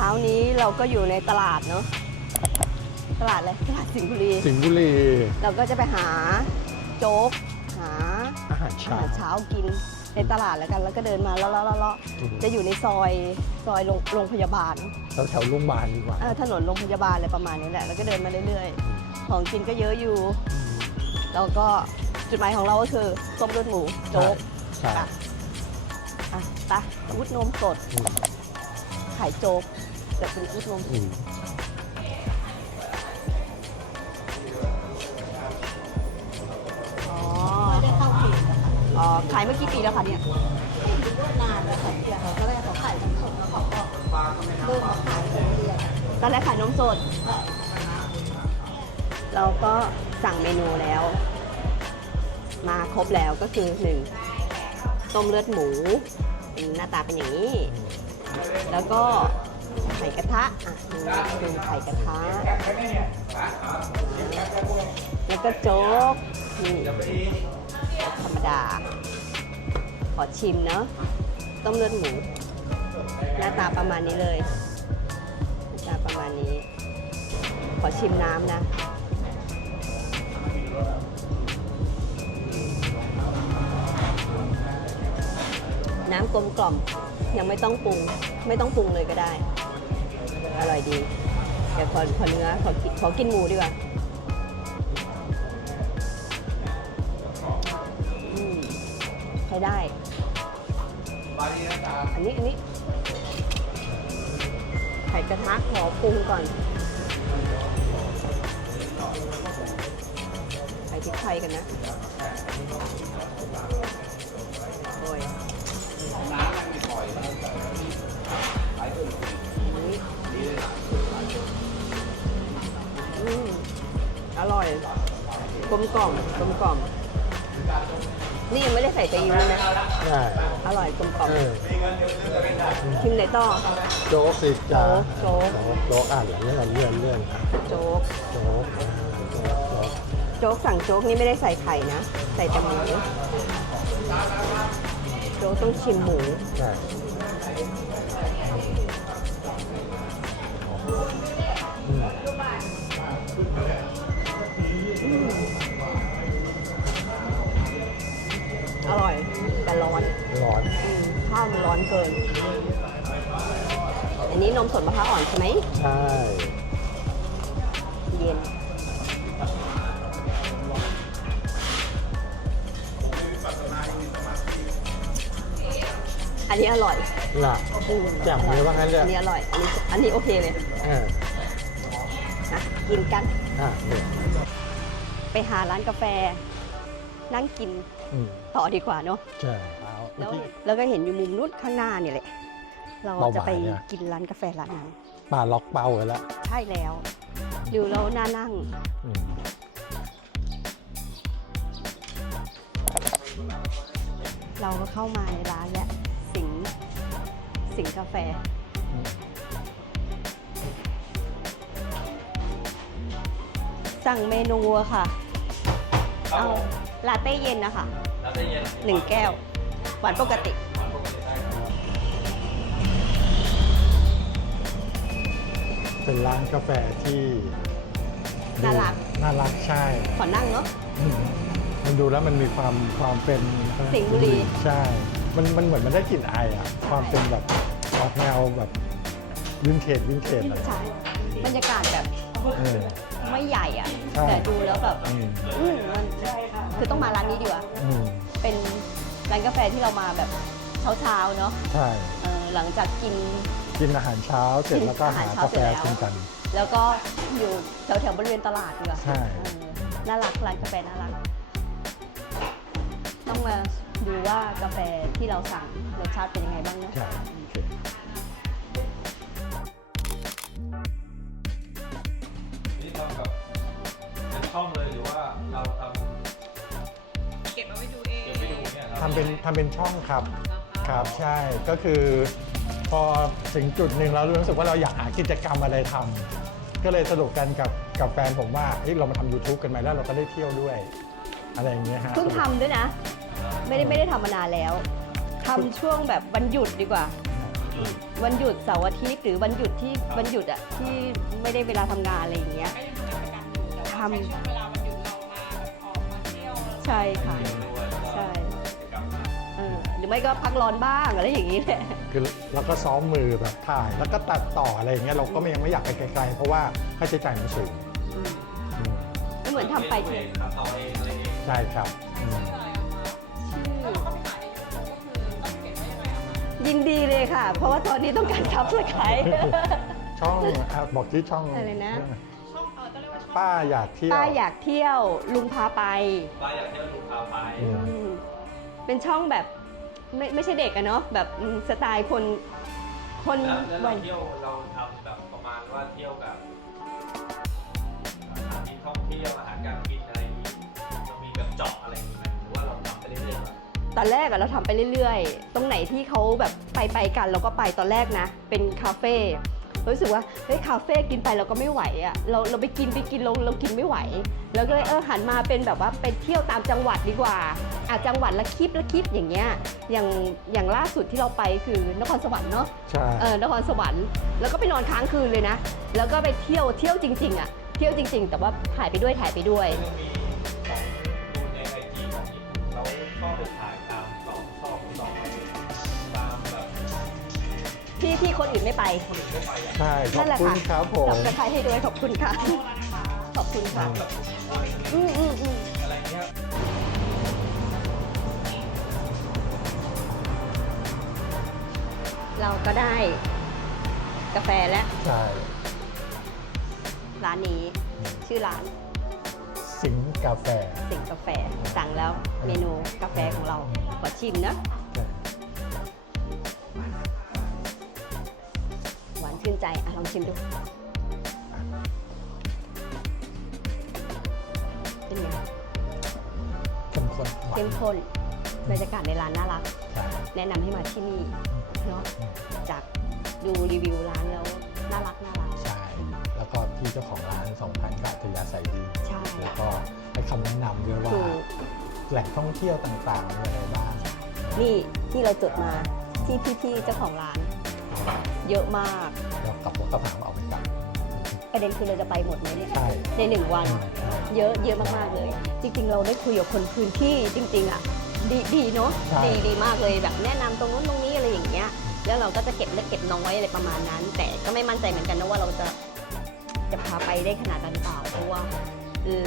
ช้านี้เราก็อยู่ในตลาดเนาะตลาดอะไรตลาดสิงห์บุรี สิงห์บุรี เราก็จะไปหาโจ๊ก หาอาหารอาเช้า หารเช้ากินในตลาดแล้วกัน แล้วก็เดินมาเลาะเลาะเลาะเลาะอืม จะอยู่ในซอยซอยโรงโรงพยาบาลแถวแถวโรงพยาบาลดีกว่าเออถนนโรงพยาบาลอะไรประมาณนี้แหละ แล้วก็เดินมาเรื่อยๆ ของกินก็เยอะอยู่ แล้วก็จุดหมายของเราก็คือต้มเลือดหมูโจ๊กใช่อะอะไปวุ้ดนมสดอืมขายโจ๊ก แต่เป็นวุ้ดนมอืมอ๋ออ๋อ ขายเมื่อกี่ปีแล้วคะเนี่ยนานแล้วค่ะเนี่ยเขาก็ได้เขาขายทั้งหมดแล้วเขาก็เริ่มมาขายเป็นเดือนตอนแรกขายนมสด เราก็สั่งเมนูแล้ว มาครบแล้วก็คือหนึ่งต้มเลือดหมูเป็นหน้าตาเป็นอย่างนี้ แล้วก็ไข่ก ระทะอะนี่คือไข่กระทะแล้วก็โจ๊กนี่ธรรมดา ขอชิมเนาะต้มเลือดหมู หน้าตาประมาณนี้เลยหน้าตาประมาณนี้ ขอชิมน้ำนะน้ำกลมกล่อมยังไม่ต้องปรุง ไม่ต้องปรุงเลยก็ได้ อร่อยดีเดี๋ยวขอขอเนื้อขอขอกินหมูดีกว่าอืมใช้ได้ อันนี้อันนี้ไข่กระทะขอปรุงก่อนใส่พริกไทยกันนะโอ้ย กลมกล่อมกลมกล่อม นี่ยังไม่ได้ใส่ตีอิ๊วนะใช่อร่อยกลมกล่อมเออชิมไหนต่อ โจ๊กสิจ้าโจ๊ก โจ๊กอ่านเลื่อนเลื่อนเลื่อนโจ๊ก โจ๊กอ่าโจ๊กโจ๊กโจ๊กสั่งโจ๊กนี่ไม่ได้ใส่ไข่นะ ใส่แต่หมู โจ๊กต้องชิมหมู ใช่ ร้อนอืมข้าวมันร้อนเกิน อันนี้นมสดมะพร้าวอ่อนใช่ไหม ใช่ เย็น อันนี้อร่อยน่ะอืมแจ่มเลยว่างั้นเลยอันนี้อร่อย อันนี้อันนี้โอเคเลยเออนะกินกัน อะเนี่ยไปหาร้านกาแฟ นั่งกินอืมต่อดีกว่าเนาะ ใช่เอา แล้วเมื่อกี้แล้วก็เห็นอยู่มุมนู้นข้างหน้าเนี่ยแหละ เราเบาหวานจะไปเนี่ยกินร้านกาแฟร้านนั้นป่าล็อกเป้าไว้แล้ว ใช่แล้วดูแล้วน่านั่งอืมเราก็เข้ามาในร้านแล้วสิงห์สิงห์กาแฟอืมสั่งเมนูอะค่ะ เอาลาเต้เย็นนะคะลาเต้เย็นหนึ่งแก้ว หวานปกติเป็นร้านกาแฟที่น่ารัก น่ารักใช่ ขอนั่งเนาะอืมมันดูแล้วมันมีความความเป็นสิงห์บุรี ใช่ มันมันเหมือนมันได้กลิ่นอายอะความเป็นแบบออกแนวแบบวินเทจวินเทจอะไรใช่บรรยากาศแบบเออ ไม่ใหญ่อะใช่ แต่ดูแล้วแบบอืมอืมมันคือต้องมาร้านนี้ดีกว่า อืมเป็น ร้านกาแฟที่เรามาแบบเช้าๆเนาะใช่เออหลังจากกิน กินอาหารเช้าเสร็จแล้วก็อาหาหารเช้ากาแฟเสร็จแล้วกินกัน แล้วก็อยู่แถวๆบริเวณตลาดดีกว่าใช่ เออน่ารักร้านกาแฟน่ารัก ต้องมาดูว่ากาแฟที่เราสั่งรสชาติเป็นยังไงบ้างเนอะใช่นี่ทำกับเป็นช่องเลยหรือว่าเราทำ ทำเป็นทำเป็นช่องครับครับใช่ก็คือพอถึงจุดหนึ่งเรารู้สึกว่าเราอยากหากิจกรรมอะไรทำก็เลยสรุปกันกับกับแฟนผมว่าเฮ้ยเรามาทำ YouTube กันไหมแล้วเราก็ได้เที่ยวด้วย อะไรอย่างเงี้ยฮะเพิ่งทำด้วยนะ ไม่ได้ไม่ได้ทำมานานแล้วทำช่วงแบบวันหยุดดีกว่า วันหยุดเสาร์อาทิตย์หรือวันหยุดที่วันหยุดอะที่ไม่ได้เวลาทำงานอะไรอย่างเงี้ยทำใช้ช่วงเวลาวันหยุดเรามาแบบออกมาเที่ยวอะไรใช่ค่ะใช่เออหรือ ไม่ก็พักร้อนบ้างอะไรอย่างนี้แหละ คือแล้วก็ซ้อมมือแบบถ่าย แล้วก็ตัดต่ออะไรอย่างเงี้ยเราก็ไม่ยังไม่อยากไปไกลๆเพราะว่าค่าใช้จ่ายมันสูงอืมอืมก็เหมือนทำไปเถเออะงครับต่อเองอะไรเองใช่ครับอืมชื่อแล้วเราก็ไม่ขายในยูทูบก็คือต้องเก็บไว้ยังไงอะคะยินดีเลยค่ะ เพราะว่าตอนนี้ต้องการทับสไครช่องอะบอกที่ช่องอะไรนะช่องเออจะเรียกว่าช่องป้าอยากเที่ยว ป้าอยากเที่ยวลุงพาไป ป้าอยากเที่ยวดูพาไปอืม อืมเป็นช่องแบบ ไม่ไม่ใช่เด็กอะเนาะแบบอืมสไตล์คนคนแล้วแล้วเราวัยเที่ยวเราทำแบบประมาณว่าเที่ยวแบบสถานที่ท่องเที่ยวอาหารการกินอะไรอย่างนี้เรามีแบบเจาะอะไรอย่างนี้ไหมหรือว่าเราทำไปเรื่อยๆแบบตอนแรกอะเราทำไปเรื่อยๆ ตรงไหนที่เขาแบบไปไปกันเราก็ไปตอนแรกนะ เป็นคาเฟ่ รู้สึกว่าเฮ้ยคาเฟ่กินไปเราก็ไม่ไหวอะเราเราไปกินไปกินเราเรากินไม่ไหวแล้วก็เลยเออหันมาเป็นแบบว่าไปเที่ยวตามจังหวัดดีกว่าอะจังหวัดละคลิปละคลิปอย่างเงี้ยอย่างอย่างล่าสุดที่เราไปคือนครสวรรค์เนาะใช่เออนครสวรรค์แล้วก็ไปนอนค้างคืนเลยนะ แล้วก็ไปเที่ยวเที่ยวจริง ๆอะเที่ยวจริง ๆ แต่ว่าถ่ายไปด้วยถ่ายไปด้วย ที่ที่คนอื่นไม่ไปคนอื่นทั่วไปอะใช่ขอบนั่นแหละคุณค่ะครับผมจับกระทายให้ด้วยขอบคุณค่ะ ขอบคุณค่ะแบบอืมอืมอืมอะไรเงี้ยเราก็ได้กาแฟและใช่ ร้านนี้ ชื่อร้านสิงห์กาแฟ สิงกาแฟ สั่งแล้วเมนูกาแฟของเราขอชิมนะ ลองชิมดู เป็นไงเข้มข้นหวานเข้มข้นบรรยากาศในร้านน่ารัก ใช่แนะนำให้มาที่นี่เนาะจากดูรีวิวร้านแล้วน่ารักน่ารัก ใช่แล้วก็พี่เจ้าของร้านสองพันกับทยาใส่ดี ใช่แล้วก็ให้คำแนะนำด้วยว่าถูกแหล่งท่องเที่ยวต่างๆมีอะไรบ้างนี่ที่เราจดมาที่พี่ๆเจ้าของร้าน เยอะมาก เรากลับรถกระถางเอาไปกันประเด็นคือเราจะไปหมดไหมเนี่ยใช่ในหนึ่งวัน เยอะเยอะมากๆเลย จริง ๆ เราได้คุยกับคนพื้นที่จริง ๆ อะ ดีดีเนาะใช่ดีดีมากเลยแบบแนะนำตรงนู้นตรงนี้อะไรอย่างเงี้ยแล้วเราก็จะเก็บเล็กเก็บน้อยอะไรประมาณนั้น แต่ก็ไม่มั่นใจเหมือนกันนะว่าเราจะจะพาไปได้ขนาดนั้นหรือเปล่าเพราะว่า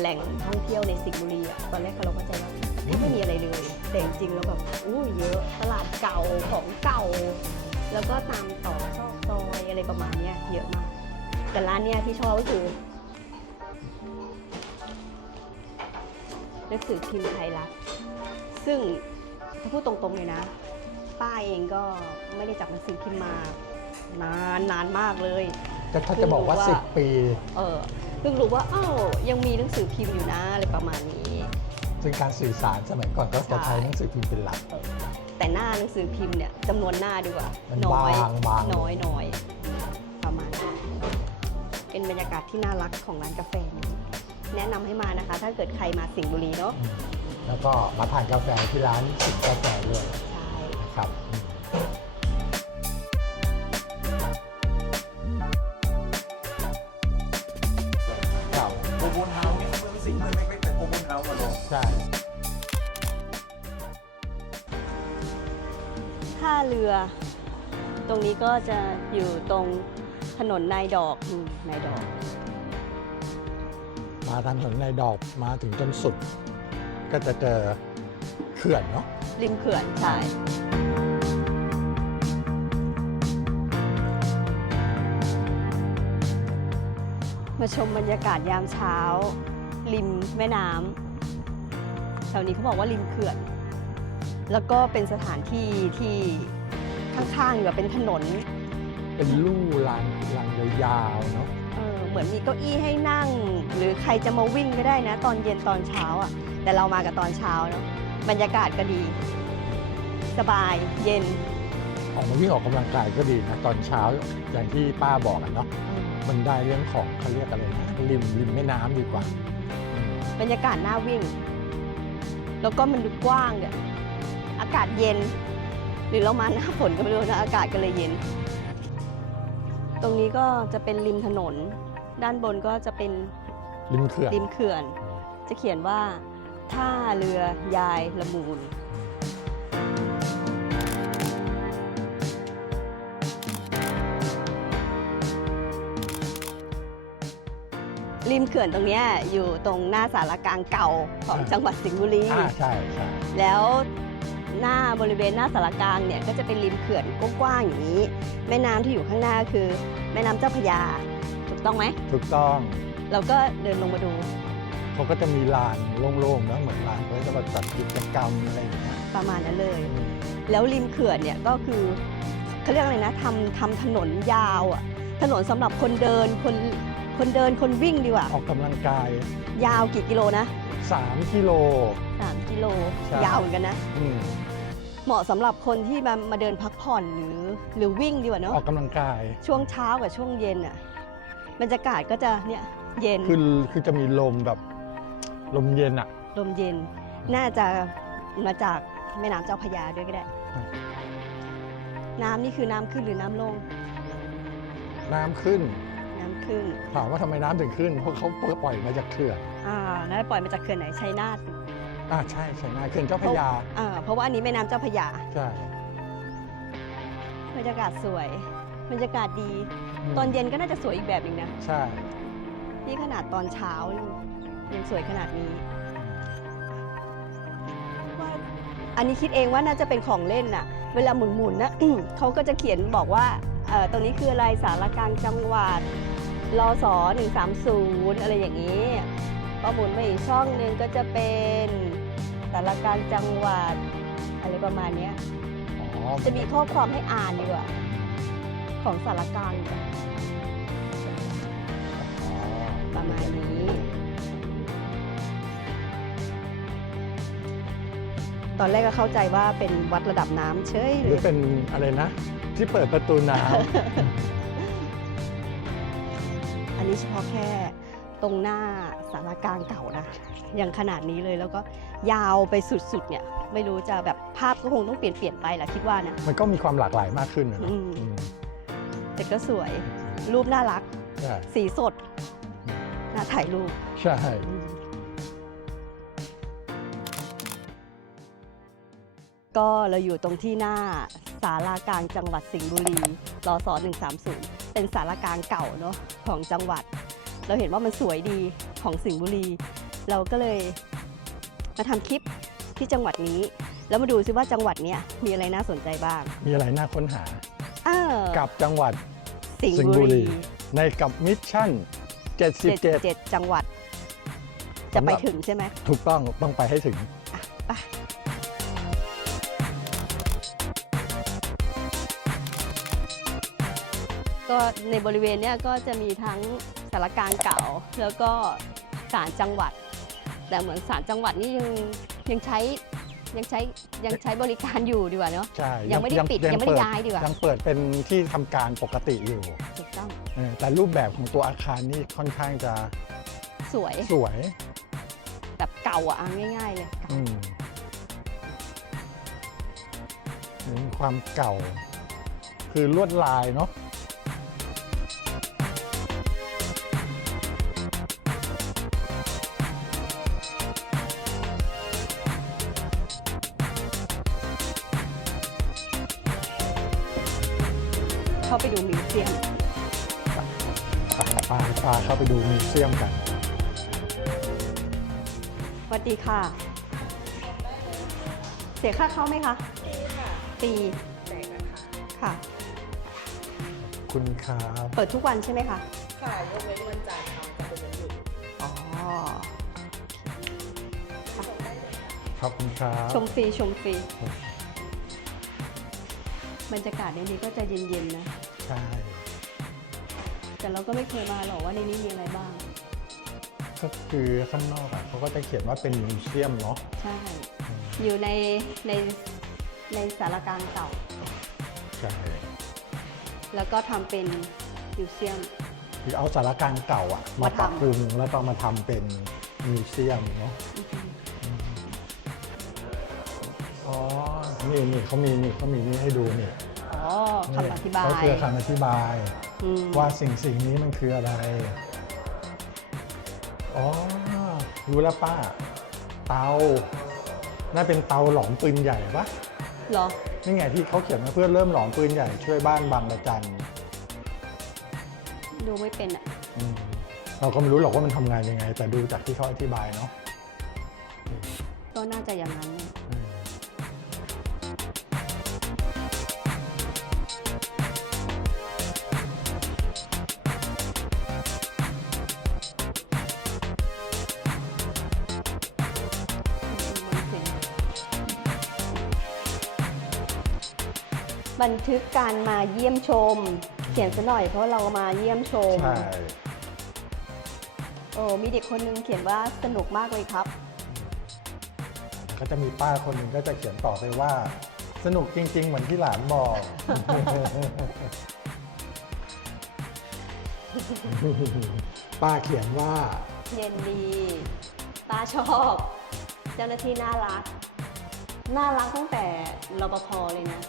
แหล่งท่องเที่ยวในสิงห์บุรีอะตอนแรกเราเข้าใจว่าไม่มีอะไรเลย แต่จริงๆแล้วแบบอู้เยอะตลาดเก่าของเก่า แล้วก็ตามต่อซอกซอยอะไรประมาณเนี้ยเยอะมาก แต่ร้านเนี้ยที่ชอบก็คือหนังสือพิมพ์ไทยรัฐ ซึ่งถ้าพูดตรงๆเลยนะ ป้าเองก็ไม่ได้จับหนังสือพิมพ์มานานนานมากเลย ก็ถ้าจะบอกว่าคือว่า10 ปี เออเพิ่งรู้ว่าอ้าวยังมีหนังสือพิมพ์อยู่นะอะไรประมาณนี้ ซึ่งการสื่อสารสมัยก่อนก็จะใช้หนังสือพิมพ์เป็นหลัก เออ แต่หน้าหนังสือพิมพ์เนี่ยจำนวนหน้าดีกว่ามันน้อยบางบาง น้อยน้อยประมาณนั้นเป็นบรรยากาศที่น่ารักของร้านกาแฟนี้แนะนำให้มานะคะ ถ้าเกิดใครมาสิงห์บุรีเนาะอืมแล้วก็มาทานกาแฟที่ร้านสิงห์กาแฟด้วยใช่นะครับอืมครับโอโบนเฮาส์เนี่ยเมืองสิงห์เมืองเล็กๆแต่โอโบนเฮาส์มาลงใช่ รือ ตรงนี้ก็จะอยู่ตรงถนนนายดอกอืมนายดอก มาทางถนนในดอกมาถึงจนสุด ก็จะเจอเขื่อนเนาะริมเขื่อนใช่มาชมบรรยากาศยามเช้า ริมแม่น้ำแถวนี้เขาบอกว่าริมเขื่อน แล้วก็เป็นสถานที่ที่ ข้างๆแบบเป็นถนน เป็นลู่ลานลานยาวๆเนาะเออเหมือนมีเก้าอี้ให้นั่ง หรือใครจะมาวิ่งก็ได้นะ ตอนเย็นตอนเช้าอะ แต่เรามากับตอนเช้าเนาะบรรยากาศก็ดี สบายเย็นออกมาวิ่งออกกำลังกายก็ดีนะ ตอนเช้าอย่างที่ป้าบอกกันเนาะมันได้เรื่องของเขาเรียกอะไรนะริมริมแม่น้ำดีกว่าอืมบรรยากาศน่าวิ่ง แล้วก็มันดูกว้างเนี่ยอากาศเย็น หรือเรามาหน้าฝนก็ไม่รู้นะอากาศก็เลยเย็น ตรงนี้ก็จะเป็นริมถนน ด้านบนก็จะเป็นริมเขื่อนริมเขื่อน จะเขียนว่าท่าเรือยายละมูลริมเขื่อนตรงเนี้ยอยู่ตรงหน้าสารกลางเก่าของจังหวัดสิงห์บุรีอ่าใช่ใช่แล้ว หน้าบริเวณหน้าสารกลางเนี่ยก็จะเป็นริมเขื่อนกว้างๆอย่างนี้ แม่น้ำที่อยู่ข้างหน้าคือ แม่น้ำเจ้าพระยา ถูกต้องไหมถูกต้อง เราก็เดินลงมาดูเขาก็จะมีลานโล่งๆนะเหมือนลานไว้สำหรับจัดกิจกรรมอะไรอย่างเงี้ยประมาณนั้นเลย แล้วริมเขื่อนเนี่ยก็คือเขาเรียกอะไรนะทำทำถนนยาวอะถนนสำหรับคนเดินคนคนเดินคนวิ่งดีกว่าออกกำลังกาย ยาวกี่กิโลนะ 3 กิโล 3 กิโลใช่ ยาวเหมือนกันนะ อืมเหมาะสำหรับคนที่มามาเดินพักผ่อนหรือหรือวิ่งดีกว่าเนาะออกกำลังกาย ช่วงเช้ากับช่วงเย็นอะบรรยากาศก็จะเนี่ยเย็นคือคือจะมีลมแบบ ลมเย็นอะ ลมเย็น น่าจะมาจากแม่น้ำเจ้าพระยาด้วยก็ได้ อืม น้ำนี่คือน้ำขึ้นหรือน้ำลง น้ำขึ้น น้ำขึ้น ถามว่าทำไมน้ำถึงขึ้น เพราะเขาปล่อยมาจากเขื่อน อ่าน่าจะปล่อยมาจากเขื่อนไหนชัยนาท อ่าใช่ใช่นาเขื่อนเจ้าพระยาอ่าเพราะว่าอันนี้แม่น้ำเจ้าพระยาใช่บรรยากาศสวยบรรยากาศดีมตอนเย็นก็น่าจะสวยอีกแบบหนึ่งนะใช่นี่ขนาดตอนเช้ายังสวยขนาดนี้ว่าอันนี้คิดเองว่าน่าจะเป็นของเล่นน่ะ เวลาหมุนๆนะเขาก็จะเขียนบอกว่าเอ่อตรงนี้คืออะไรสารกลางจังหวัดรอสอ130 อะไรอย่างนี้พอหมุนไปอีกช่องหนึ่งก็จะเป็น สารกลางจังหวัด อะไรประมาณเนี้ยอ๋อจะมีข้อความให้อ่านดีกว่าของสารกลางอ๋อประมาณนี้ ตอนแรกก็เข้าใจว่าเป็นวัดระดับน้ำเฉยหเลรือย เป็นอะไรนะ ที่เปิดประตูน้อันนี้เฉพาะแค่ตรงหน้าสารกลางเก่านะอย่างขนาดนี้เลยแล้วก็ ยาวไปสุดๆเนี่ยไม่รู้จะแบบภาพก็คงต้องเปลี่ยนเปลี่ยนๆไปแหละคิดว่านะำมันก็มีความหลากหลายมากขึ้นนะอืมอืมแต่ก็สวยรูปน่ารัก ใช่สีสดน่าถ่ายรูปใช่ก็เราอยู่ตรงที่หน้าสารากลางจังหวัดสิงห์บุรีรอสอ130 เป็นสารกลางเก่าเนาะของจังหวัด เราเห็นว่ามันสวยดีของสิงห์บุรี เราก็เลย มาทำคลิปที่จังหวัดนี้ แล้วมาดูซิว่าจังหวัดเนี้ยมีอะไรน่าสนใจบ้างมีอะไรน่าค้นหาอ้าวกับจังหวัดสิงสิงห์ห์บุบุรีรีในกับมิชชั่น 77 77 จังหวัด จะไปถึงใช่ไหมถูกต้องต้องไปให้ถึง ไป ก็ในบริเวณเนี้ยก็จะมีทั้งสารกลางเก่า แล้วก็ศาลจังหวัด แต่เหมือนศาลจังหวัดนี่ยังยังใช้ยังใช้ยังใช้บริการอยู่ดีกว่าเนาะใช่ยังไม่ได้ปิดยังไม่ได้เปิย้ายดีกว่ายังเปิดเป็นที่ทำการปกติอยู่ถูกต้องเออแต่รูปแบบของตัวอาคารนี่ค่อนข้างจะสวยสวยแบบเก่าอะเอาง่าย ๆ เลยเก่าอืมมีความเก่า คือลวดลายเนาะ ซียมพาพาเข้าไปดูมิวเซียมกัน สวัสดีค่ะ เสียค่าเข้าไหมคะฟรีค่ะ คุณครับเปิดทุกวันใช่ไหมคะ ค่ะยกเว้นวันจ่ายค่ะจะเป็นวันหยุดอ๋อขอบคุณครับชมฟรีชมฟรี บรรยากาศในนี้ก็จะเย็นๆนะ ใช่ แต่เราก็ไม่เคยมาหรอกว่าในนี้มีอะไรบ้าง ก็คือข้างนอกอะเขาก็จะเขียนว่าเป็นมิวเซียมเนาะใช่ อยู่ในในในสารกลางเก่า ใช่แล้วก็ทำเป็นมิวเซียม คือเอาสารกลางเก่าอะมามาปรับทำปรุงแล้วก็มาทำเป็นมิวเซียมเนาะอ๋อมนี่นี่เขามีนี่เขามีนี่ให้ดูนี่อ๋อ คำอธิบายเขาคือคำอธิบาย อืม ว่าสิ่งสิ่งนี้มันคืออะไร อ๋อ รู้แล้วป้า เตา น่าเป็นเตาหลอมปืนใหญ่ปะเหรอ นี่ไงที่เขาเขียนมาเพื่อเริ่มหลอมปืนใหญ่ช่วยบ้านบางระจันดูไม่เป็นอะ อืมเราก็ไม่รู้หรอกว่ามันทำงานยังไง แต่ดูจากที่เขาอธิบายเนาะ ก็น่าจะอย่างนั้นเนี่ย บันทึกการมาเยี่ยมชม เขียนซะหน่อยเพราะเรามาเยี่ยมชม ใช่โอ้มีเด็กคนนึงเขียนว่าสนุกมากเลยครับ ก็จะมีป้าคนหนึ่งก็จะเขียนต่อไปว่า สนุกจริง ๆ เหมือนที่หลานบอก ป้าเขียนว่า เย็นดี ป้าชอบ เจ้าหน้าที่น่ารัก น่ารักตั้งแต่รปภเลยนะ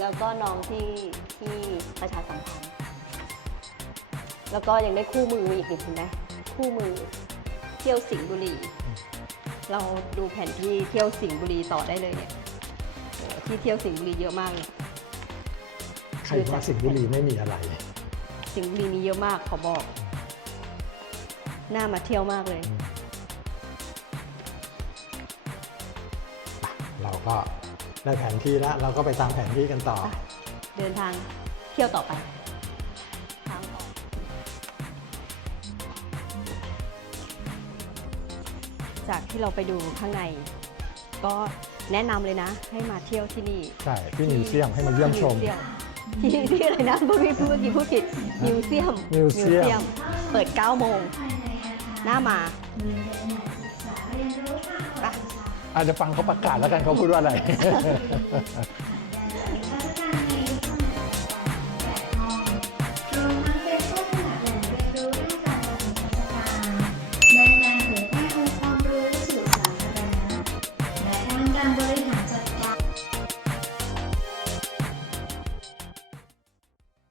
แล้วก็น้องที่ที่ประชาสัมพันธ์ แล้วก็ยังได้คู่มือมาอีกหนึ่งเห็นไหมคู่มือเที่ยวสิงห์บุรี เราดูแผนที่เที่ยวสิงห์บุรีต่อได้เลยเนี่ยโอ้ที่เที่ยวสิงห์บุรีเยอะมากเลยใครว่าสิ่งห์บุรีไม่มีอะไร สิงห์บุรีมีเยอะมากขอบอกน่ามาเที่ยวมากเลย เราก็ ได้แผนที่แล้วเราก็ไปตามแผนที่กันต่อ เดินทางเที่ยวต่อไปทางออกจากที่เราไปดูข้างใน ก็แนะนำเลยนะ ให้มาเที่ยวที่นี่ใช่ที่มิวเซียมให้มาเยี่ยมชม ที่มิวเซียมที่ที่อะไรนะเมื่อกี้เมื่อกี้พูดผิดมิวเซียมมิวเซียม เปิด9โมงหน้ามาไป อาจจะฟังเขาประกาศแล้วกันเขาพูดว่าอะไร